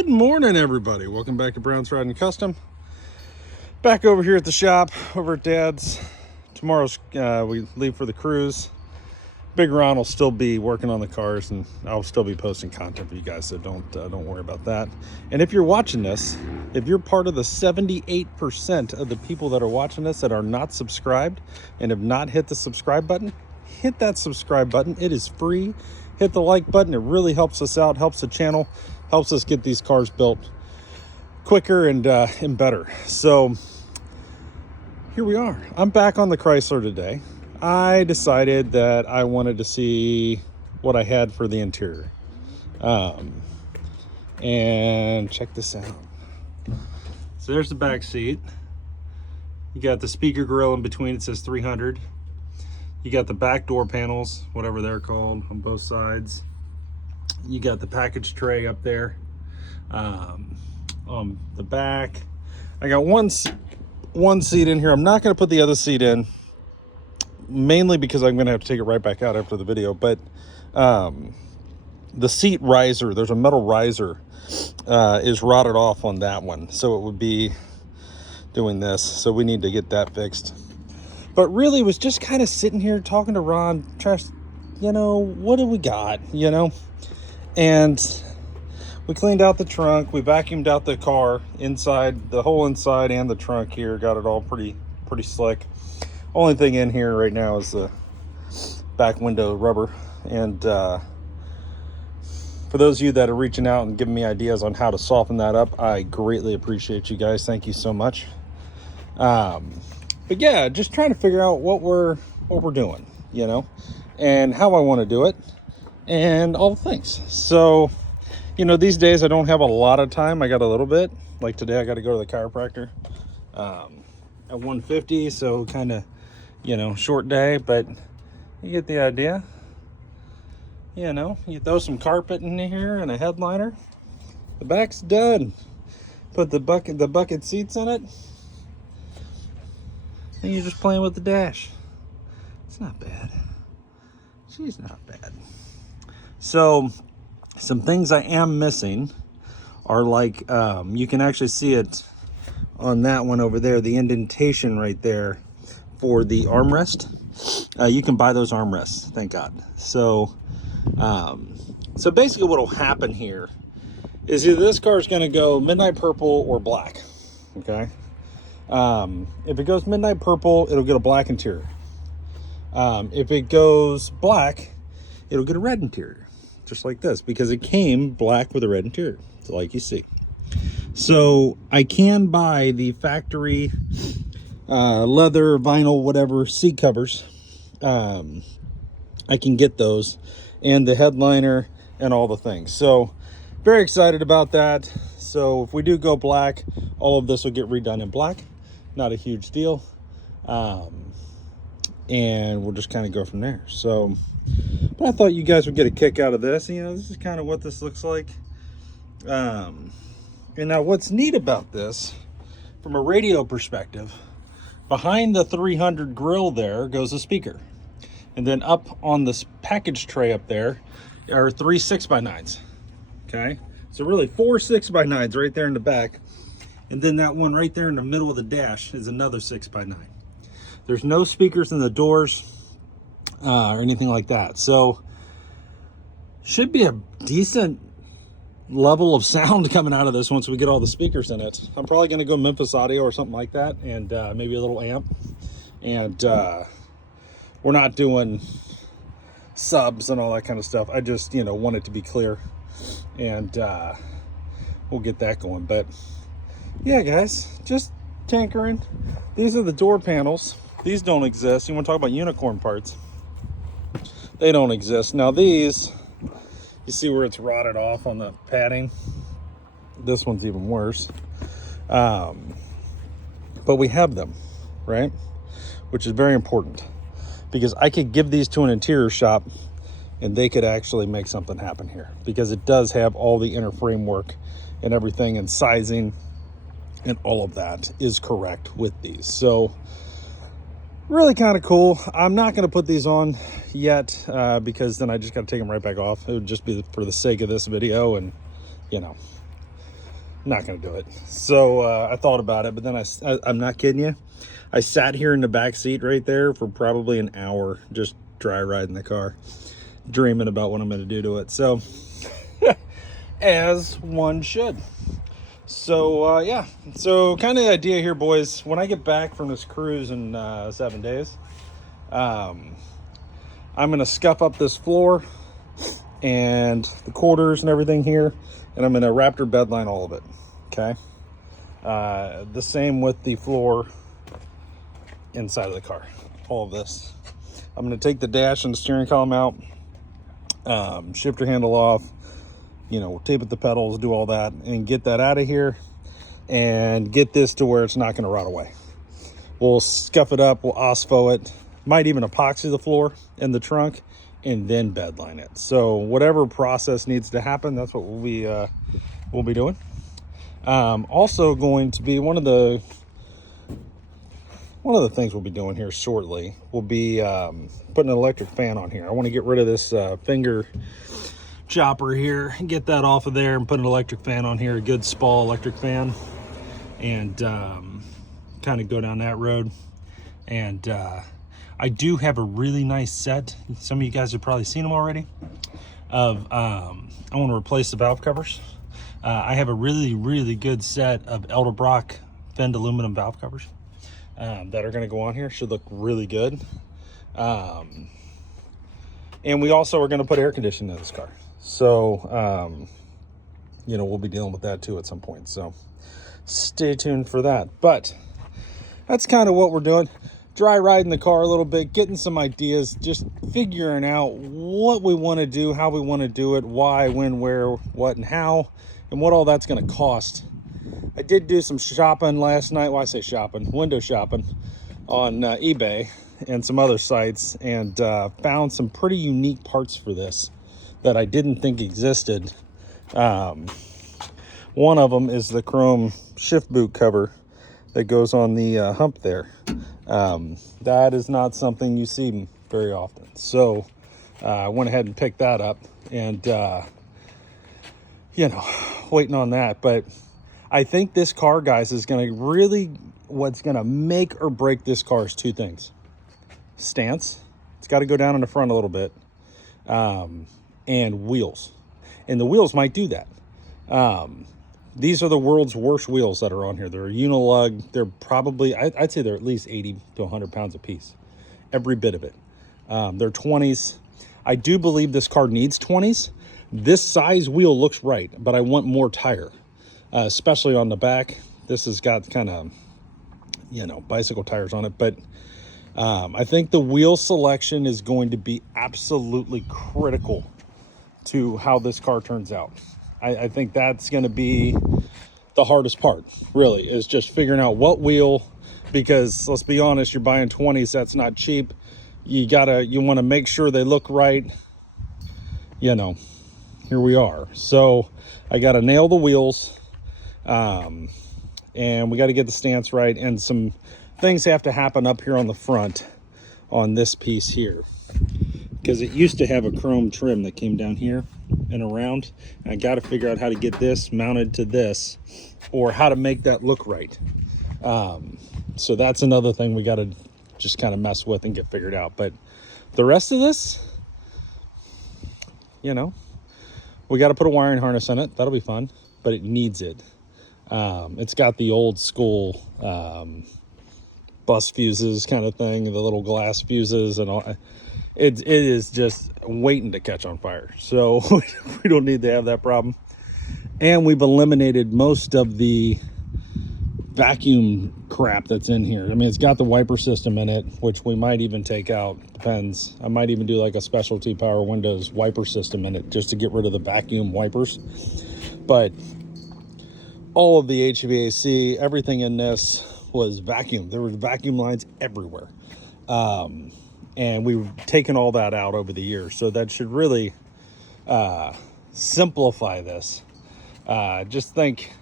Good morning, everybody. Welcome back to Brown's Riding Custom. Back over here at the shop, over at Dad's. Tomorrow's we leave for the cruise. Big Ron will still be working on the cars, and I'll still be posting content for you guys, so don't worry about that. And if you're watching this, if you're part of the 78% of the people that are watching this that are not subscribed and have not hit the subscribe button, hit that subscribe button. It is free. Hit the like button. It really helps us out, helps the channel, helps us get these cars built quicker and better. So here we are. I'm back on the Chrysler today. I decided that I wanted to see what I had for the interior. And check this out. So there's the back seat. You got the speaker grill in between. It says 300. You got the back door panels, whatever they're called, on both sides. You got the package tray up there on the back. I got one seat in here. I'm not going to put the other seat in, mainly because I'm going to have to take it right back out after the video. But the seat riser, there's a metal riser, is rotted off on that one. So it would be doing this. So we need to get that fixed. But really was just kind of sitting here talking to Ron, what do we got, And we cleaned out the trunk. We vacuumed out the car inside, the whole inside and the trunk here. Got it all pretty slick. Only thing in here right now is the back window rubber. And for those of you that are reaching out and giving me ideas on how to soften that up, I greatly appreciate you guys. Thank you so much. But yeah, just trying to figure out what we're doing, and how I want to do it and all the things. So, these days I don't have a lot of time. I got a little bit. Like today I got to go to the chiropractor at 1:50, so kind of, short day, but you get the idea. You throw some carpet in here and a headliner. The back's done. Put the bucket seats in it. And you're just playing with the dash. It's not bad. She's not bad. So, some things I am missing are like, you can actually see it on that one over there, the indentation right there for the armrest. You can buy those armrests, thank God. So basically what will happen here is either this car is going to go midnight purple or black, okay? If it goes midnight purple, it'll get a black interior. If it goes black, it'll get a red interior, just like this, because it came black with a red interior, so like you see. So I can buy the factory leather, vinyl, whatever seat covers. I can get those, and the headliner and all the things. So very excited about that. So if we do go black, all of this will get redone in black. Not a huge deal. And we'll just kind of go from there. So, but I thought you guys would get a kick out of this. This is kind of what this looks like. And now what's neat about this, from a radio perspective, behind the 300 grill there goes a speaker. And then up on this package tray up there are 3 6x9s. Okay? So really 4 6x9s right there in the back. And then that one right there in the middle of the dash is another 6x9. There's no speakers in the doors or anything like that. So should be a decent level of sound coming out of this once we get all the speakers in it. I'm probably going to go Memphis Audio or something like that, and maybe a little amp. And we're not doing subs and all that kind of stuff. I just, want it to be clear. And we'll get that going. But yeah, guys, just tinkering. These are the door panels. These don't exist. You want to talk about unicorn parts? They don't exist. Now these, you see where it's rotted off on the padding? This one's even worse. But we have them, right? Which is very important, because I could give these to an interior shop and they could actually make something happen here, because it does have all the inner framework and everything, and sizing and all of that is correct with these. So really kind of cool. I'm not going to put these on yet because then I just got to take them right back off. It would just be for the sake of this video, and not gonna do it. So I thought about it, but then I'm not kidding you. I sat here in the back seat right there for probably an hour, just dry riding the car, dreaming about what I'm gonna do to it. So as one should. So yeah, so kind of the idea here, boys, when I get back from this cruise in 7 days, I'm gonna scuff up this floor and the quarters and everything here, and I'm gonna Raptor bedline all of it. Okay, the same with the floor inside of the car, all of this. I'm gonna take the dash and the steering column out, shifter handle off, you know, tape at the pedals, do all that, and get that out of here and get this to where it's not going to rot away. We'll scuff it up, we'll OSFO it, might even epoxy the floor in the trunk, and then bedline it. So whatever process needs to happen, that's what we'll be doing. Also going to be one of the things we'll be doing here shortly will be putting an electric fan on here. I want to get rid of this finger chopper here and get that off of there and put an electric fan on here, a good SPA electric fan, and kind of go down that road. And I do have a really nice set, some of you guys have probably seen them already, of I want to replace the valve covers. I have a really good set of Edelbrock Fend aluminum valve covers that are going to go on here. Should look really good. And we also are going to put air conditioning in this car. So, you know, we'll be dealing with that too at some point. So stay tuned for that. But that's kind of what we're doing. Dry riding the car a little bit, getting some ideas, just figuring out what we want to do, how we want to do it, why, when, where, what, and how, and what all that's going to cost. I did do some shopping last night. Well, I say shopping, window shopping on eBay and some other sites, and found some pretty unique parts for this that I didn't think existed. One of them is the chrome shift boot cover that goes on the hump there. That is not something you see very often. So I went ahead and picked that up, and you know, waiting on that. But I think this car, guys, is going to really, what's going to make or break this car is two things. Stance, it's got to go down in the front a little bit, and wheels, and the wheels might do that. These are the world's worst wheels that are on here. They're a unilug. They're probably, I'd say they're at least 80 to 100 pounds a piece, every bit of it. They're 20s. I do believe this car needs 20s. This size wheel looks right, but I want more tire, especially on the back. This has got kind of, you know, bicycle tires on it, but I think the wheel selection is going to be absolutely critical to how this car turns out. I think that's going to be the hardest part, really, is just figuring out what wheel, because let's be honest, you're buying 20s, that's not cheap. You want to make sure they look right. You know, here we are. So I got to nail the wheels, and we got to get the stance right, and some things have to happen up here on the front on this piece here, because it used to have a chrome trim that came down here and around. I got to figure out how to get this mounted to this, or how to make that look right. So that's another thing we got to just kind of mess with and get figured out. But the rest of this, you know, we got to put a wiring harness in it. That'll be fun, but it needs it. It's got the old school bus fuses kind of thing, the little glass fuses and all. It is just waiting to catch on fire. So we don't need to have that problem. And we've eliminated most of the vacuum crap that's in here. I mean, it's got the wiper system in it, which we might even take out. Depends. I might even do like a specialty power windows wiper system in it just to get rid of the vacuum wipers. But all of the HVAC, everything in this was vacuum. There were vacuum lines everywhere. And we've taken all that out over the years. So that should really simplify this. Just think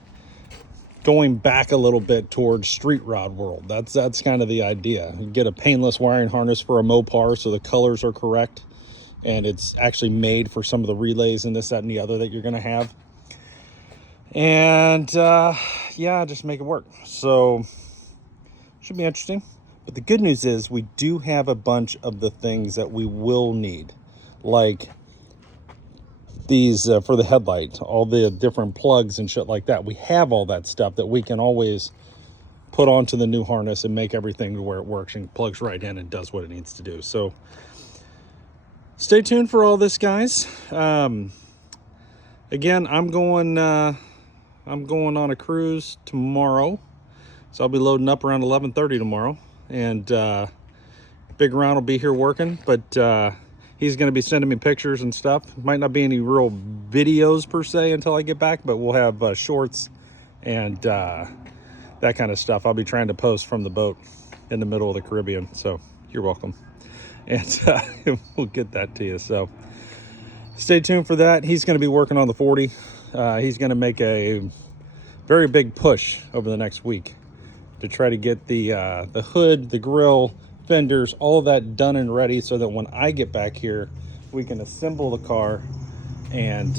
going back a little bit towards street rod world. That's kind of the idea. You get a painless wiring harness for a Mopar so the colors are correct. And it's actually made for some of the relays and this, that, and the other that you're going to have. and yeah, just make it work. So should be interesting. But the good news is we do have a bunch of the things that we will need, like these for the headlight, all the different plugs and shit like that. We have all that stuff that we can always put onto the new harness and make everything to where it works and plugs right in and does what it needs to do. So stay tuned for all this, guys. Again, I'm going on a cruise tomorrow, so I'll be loading up around 11:30 tomorrow, and Big Ron will be here working, but he's going to be sending me pictures and stuff. Might not be any real videos per se until I get back, but we'll have shorts and that kind of stuff. I'll be trying to post from the boat in the middle of the Caribbean, so you're welcome, and we'll get that to you. So stay tuned for that. He's going to be working on the 40. He's going to make a very big push over the next week to try to get the hood, the grill, fenders, all of that done and ready, so that when I get back here, we can assemble the car and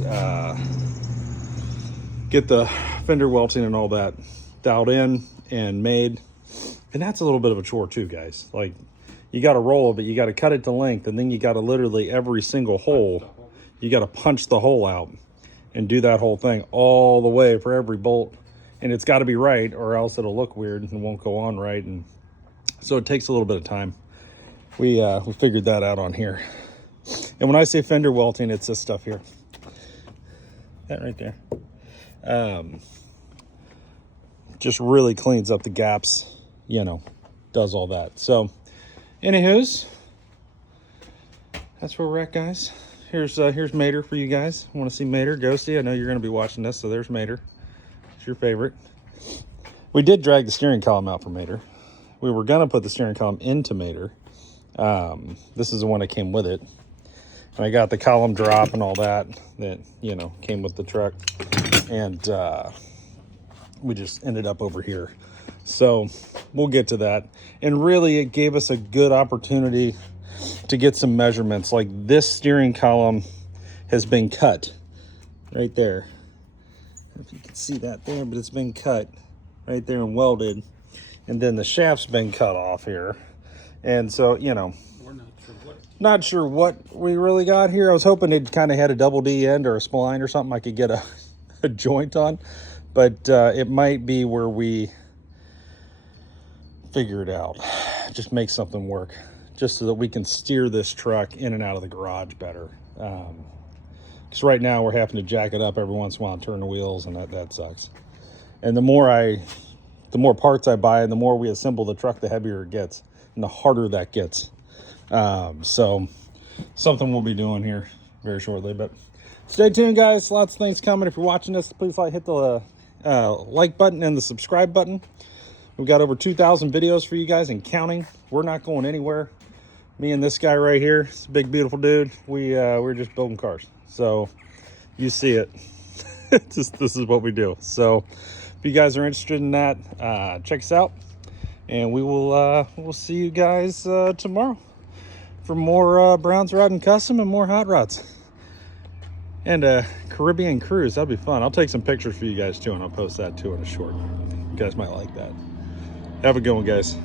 get the fender welting and all that dialed in and made. And that's a little bit of a chore too, guys. Like, you got to roll it, you got to cut it to length, and then you got to literally every single hole, you got to punch the hole out and do that whole thing all the way for every bolt. And it's got to be right, or else it'll look weird and won't go on right. And so it takes a little bit of time. We figured that out on here. And when I say fender welting, it's this stuff here. That right there. Just really cleans up the gaps, you know, does all that. So, anywho's, that's where we're at, guys. Here's Mater for you guys. Want to see Mater? Go see. I know you're going to be watching this, so there's Mater. It's your favorite. We did drag the steering column out for Mater. We were going to put the steering column into Mater. This is the one that came with it. And I got the column drop and all that, you know, came with the truck. And we just ended up over here. So we'll get to that. And really, it gave us a good opportunity to get some measurements. Like, this steering column has been cut right there. I don't know if you can see that there, but it's been cut right there and welded. And then the shaft's been cut off here. And so, you know, we're not sure what we really got here. I was hoping it kind of had a double D end or a spline or something I could get a joint on. But it might be where we figure it out. Just make something work, just so that we can steer this truck in and out of the garage better. Because right now we're having to jack it up every once in a while and turn the wheels, and that sucks. And the more parts I buy and the more we assemble the truck, the heavier it gets and the harder that gets. So something we'll be doing here very shortly, but stay tuned, guys. Lots of things coming. If you're watching this, please hit the like button and the subscribe button. We've got over 2,000 videos for you guys and counting. We're not going anywhere. Me and this guy right here, this big beautiful dude, we're just building cars. So you see it. This is what we do. So if you guys are interested in that, check us out, and we'll see you guys tomorrow for more Browns Riding Custom and more hot rods and a Caribbean cruise. That'd be fun. I'll take some pictures for you guys too, and I'll post that too in a short. You guys might like that. Have a good one, guys.